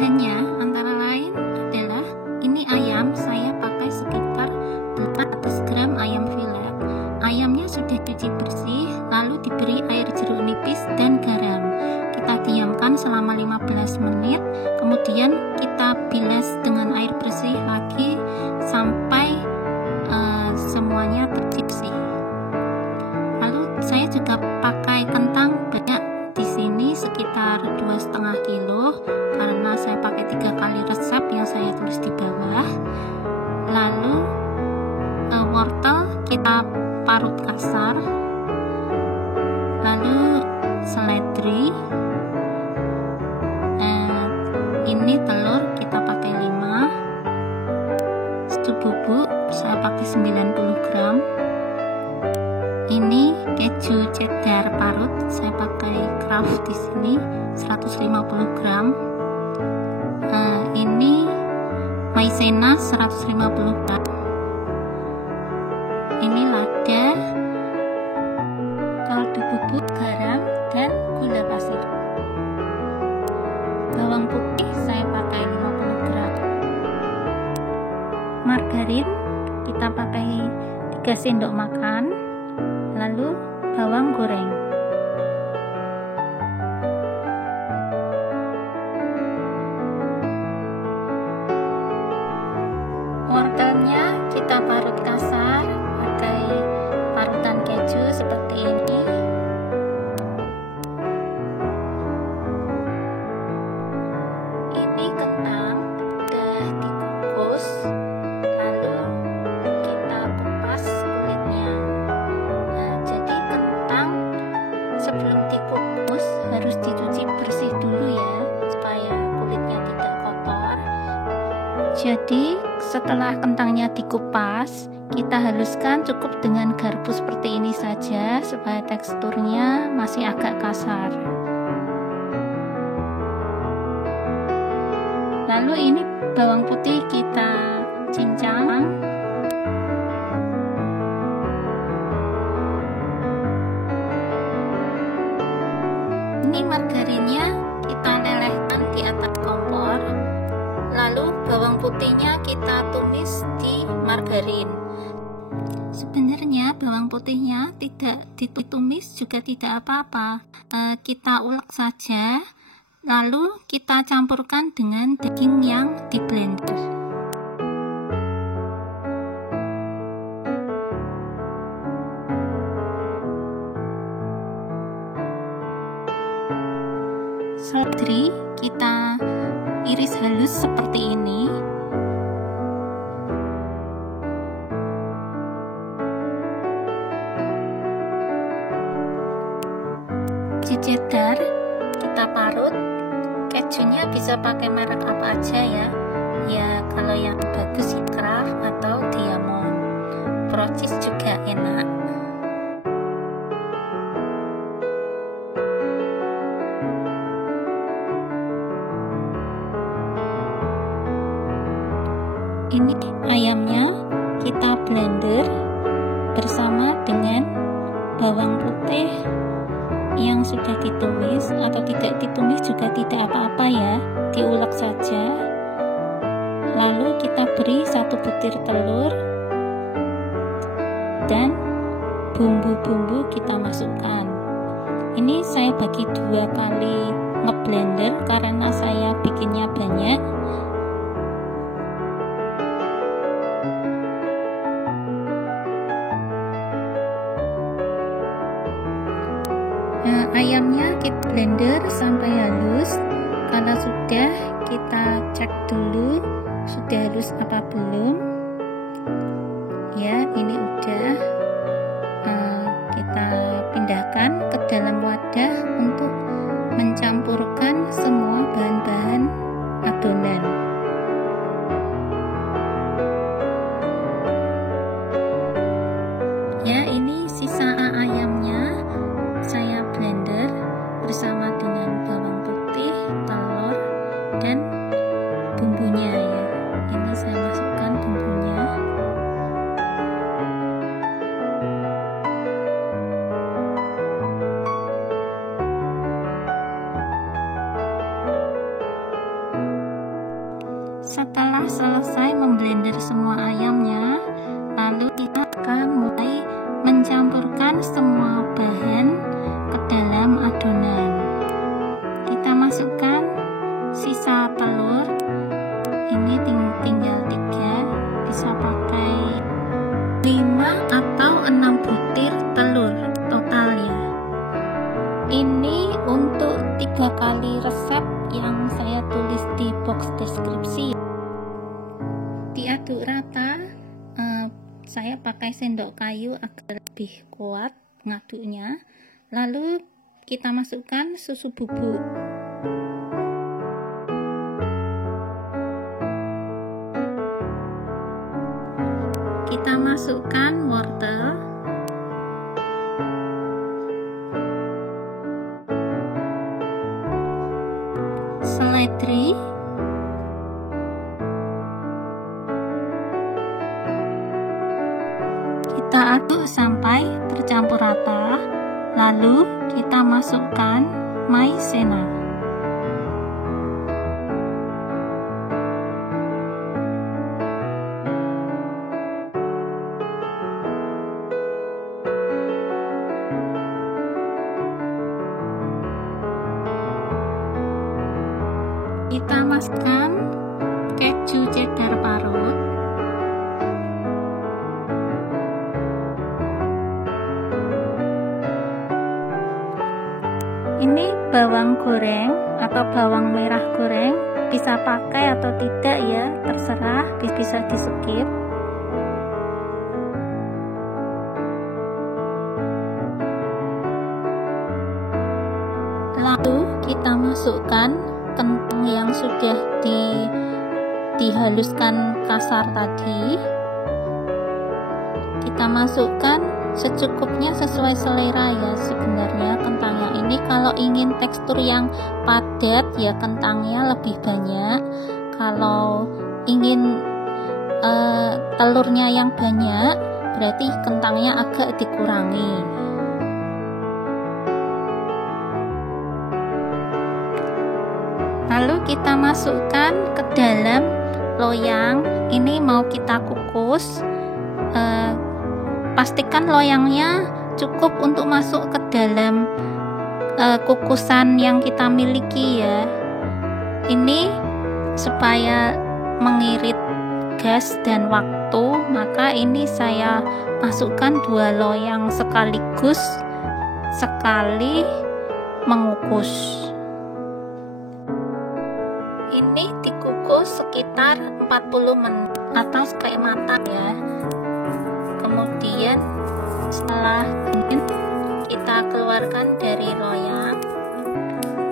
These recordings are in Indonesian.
Bahan-bahannya antara lain adalah ini ayam, saya pakai sekitar 800 gram ayam filet. Ayamnya sudah cuci bersih, lalu diberi air jeruk nipis dan garam. Kita diamkan selama 15 menit, kemudian kita bilas dengan air bersih lagi sampai semuanya bersih. Lalu saya juga pakai kentang banyak di sini, sekitar 2,5 kilo, karena saya pakai 3 kali resep yang saya tulis di bawah. Lalu wortel kita parut kasar, lalu seledri, ini telur kita pakai 5, susu bubuk saya pakai 90 gram, ini keju cheddar parut saya pakai Kraft di sini 150 gram, ini maizena 150 gram, ini lada, kaldu bubuk, garam, dan gula pasir. Bawang putih saya pakai 50 gram. Margarin kita pakai 3 sendok makan. Lalu bawang goreng. Wortelnya kita parut kasar pakai parutan keju seperti ini. Ini kentang sudah dikukus, lalu kita kupas kulitnya. Nah, jadi kentang sebelum dikukus harus dicuci bersih dulu ya, supaya kulitnya tidak kotor. Jadi setelah kentangnya dikupas, kita haluskan cukup dengan garpu seperti ini saja supaya teksturnya masih agak kasar. Lalu ini bawang putih kita cincang. Ini margarinnya kita lelehkan di atas kompor. Lalu bawang putihnya kita tumis di margarin. Sebenarnya bawang putihnya tidak ditumis juga tidak apa-apa, kita ulek saja, lalu kita campurkan dengan daging yang di blender. Seledri kita iris halus seperti ini. Cheddar kita parut. Kejunya bisa pakai merek apa aja ya. Ya kalau yang bagus Kraft atau Diamond. Procis juga enak. Ini ayamnya kita blender bersama dengan bawang putih yang sudah ditumis, atau tidak ditumis juga tidak apa-apa ya, diulek saja. Lalu kita beri 1 butir telur dan bumbu-bumbu kita masukkan. Ini saya bagi 2 kali ngeblender karena saya bikinnya banyak. Ayamnya kita blender sampai halus. Kalau sudah, kita cek dulu sudah halus apa belum. Ya, ini udah. Kita pindahkan ke dalam wadah untuk mencampurkan semua bahan-bahan adonan. Ya, ini sisa ayamnya saya blender bersama dengan bawang putih, telur, dan bumbunya ya. Ini saya masukkan bumbunya. Setelah selesai memblender semua ayamnya, lalu kita akan mulai mencampurkan semua bahan ke dalam adonan. Kita masukkan sisa telur, ini tinggal 3, bisa pakai 5 atau 6 butir telur totalnya. Ini untuk 3 kali resep yang saya tulis di box deskripsi. Diaduk rata, saya pakai sendok kayu agar lebih kuat ngaduknya. Lalu kita masukkan susu bubuk. Kita masukkan wortel, seledri, kita aduk sampai tercampur rata. Lalu kita masukkan maizena. Kita masukkan keju cheddar parut, ini bawang goreng atau bawang merah goreng, bisa pakai atau tidak ya, terserah, bisa di skip. Lalu kita masukkan kentang yang sudah dihaluskan kasar tadi. Kita masukkan secukupnya sesuai selera ya. Sebenarnya kentangnya ini kalau ingin tekstur yang padat ya kentangnya lebih banyak. Kalau ingin telurnya yang banyak berarti kentangnya agak dikurangi. Lalu kita masukkan ke dalam loyang. Ini mau kita kukus. Pastikan loyangnya cukup untuk masuk ke dalam kukusan yang kita miliki ya. Ini supaya mengirit gas dan waktu, maka ini saya masukkan 2 loyang sekaligus sekali mengukus. Ini dikukus sekitar 40 menit atau sampai matang ya. Kemudian setelah dingin kita keluarkan dari loyang.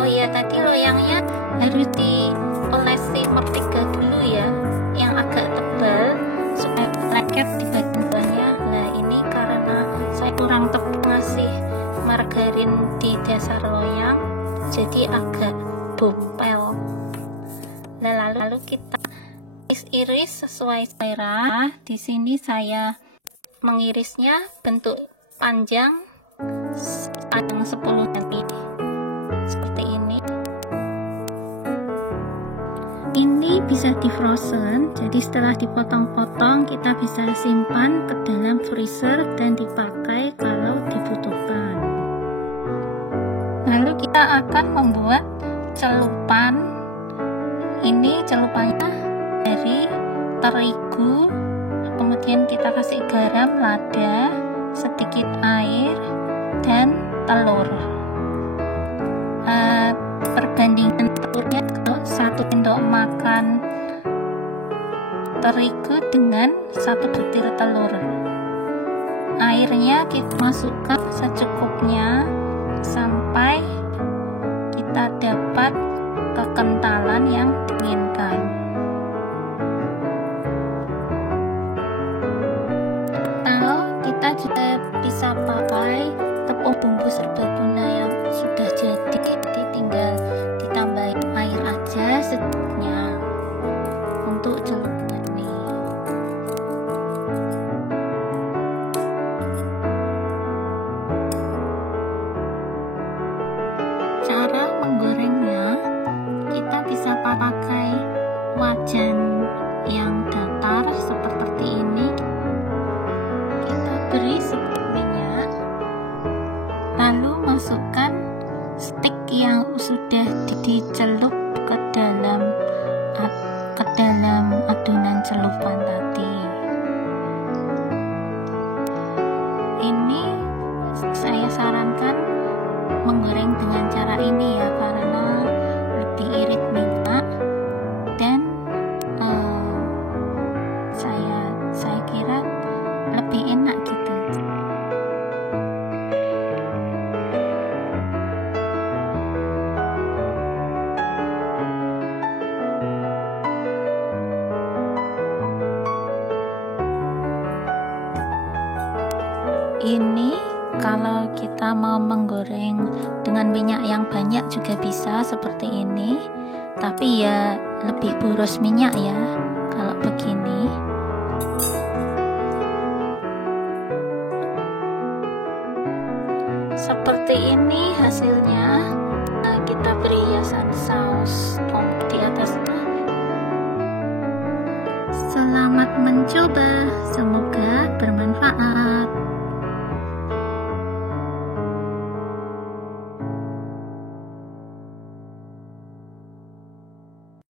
Oh ya, tadi loyangnya harus diolesi mentega dulu ya, yang agak tebal supaya lengket di bagian bawahnya. Nah ini karena saya kurang tepat ngasih margarin di dasar loyang, jadi agak bopel. Nah, lalu kita iris sesuai selera. Di sini saya mengirisnya bentuk panjang 10 cm seperti ini. Ini bisa di frozen, jadi setelah dipotong-potong kita bisa simpan ke dalam freezer dan dipakai kalau dibutuhkan. Lalu kita akan membuat celupan. Ini celupannya dari terigu, kemudian kita kasih garam, lada, sedikit air, dan telur. Perbandingan telurnya kalau 1 sendok makan terigu dengan 1 butir telur. Airnya kita masukkan secukupnya sampai kita dapat kekentalan yang diinginkan. Kalau kita juga bisa pakai tepung bumbu serbaguna yang sudah jadi tinggal ditambahin air aja secukupnya untuk celupnya ini. Cara menggorengnya, kita bisa pakai wajan bakar seperti ini. Kita beri sedikit minyak, lalu masukkan steak yang sudah dicelup ke dalam adonan celupan tadi. Ini saya sarankan menggoreng dengan cara ini ya, karena lebih irit minyak dan saya kira lebih enak gitu. Ini kalau kita mau menggoreng dengan minyak yang banyak juga bisa seperti ini, tapi ya lebih boros minyak ya kalau begini. Seperti ini hasilnya. Nah, kita beri hiasan saus tomat di atasnya. Selamat mencoba, semoga bermanfaat.